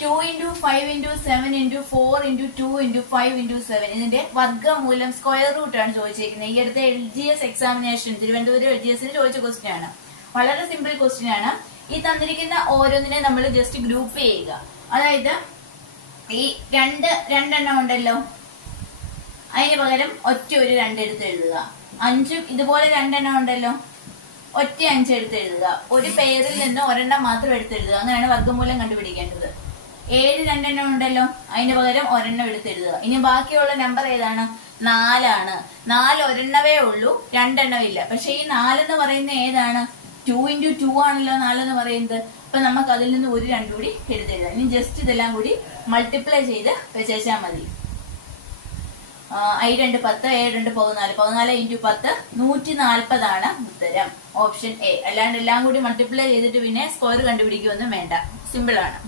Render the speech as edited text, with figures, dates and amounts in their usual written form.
2 into 5 into 7 into 4 into 2 into 5 into 7 ഇതിന്റെ വർഗ്ഗമൂലം square root ആണ് ചോദിച്ചിരിക്കുന്നത്. ഈ അടുത്ത LGS എക്സാമിനേഷൻ തിരുവനന്തപുരം LGSന് ചോദിച്ച ക്വസ്റ്റ്യൻ ആണ്. വളരെ സിമ്പിൾ ക്വസ്റ്റ്യൻ ആണ്. ഈ തന്നിരിക്കുന്ന ഓരോന്നിനെ നമ്മൾ ജസ്റ്റ് ഗ്രൂപ്പ് ചെയ്യുക. അതായത് ഈ രണ്ടെണ്ണം ഉണ്ടല്ലോ, അതിന് പകരം ഒറ്റ ഒരു 2 എടുത്ത് എഴുതുക. 5 ഇതുപോലെ രണ്ടെണ്ണം ഉണ്ടല്ലോ, ഒറ്റ 5 എടുത്ത് എഴുതുക. ഒരു പെയറിൽ നിന്ന് ഒരെണ്ണം മാത്രം എടുത്തെഴുതുക. അങ്ങനെയാണ് വർഗ്ഗമൂലം കണ്ടുപിടിക്കേണ്ടത്. 7 രണ്ടെണ്ണം ഉണ്ടല്ലോ, അതിന് പകരം ഒരെണ്ണം എടുത്തെഴുതുക. ഇനി ബാക്കിയുള്ള നമ്പർ ഏതാണ്? 4 ആണ്. 4 ഒരെണ്ണവേ ഉള്ളൂ, രണ്ടെണ്ണം ഇല്ല. പക്ഷെ ഈ 4 എന്ന് പറയുന്ന ഏതാണ്? 2 into 2 ആണല്ലോ 4 എന്ന് പറയുന്നത്. അപ്പൊ നമുക്ക് അതിൽ നിന്ന് ഒരു 2 കൂടി എടുത്തെഴുതാം. ഇനി ജസ്റ്റ് ഇതെല്ലാം കൂടി മൾട്ടിപ്ലൈ ചെയ്ത് വെച്ചാൽ മതി. I 2 10, A 2 14, 14 into 10 140 ആണ് ഉത്തരം. Option A. അല്ലാണ്ട് എല്ലാം കൂടി മൾട്ടിപ്ലൈ ചെയ്തിട്ട് പിന്നെ സ്ക്വയർ കണ്ടുപിടിക്കുകയൊന്നും വേണ്ട. സിമ്പിൾ ആണ്.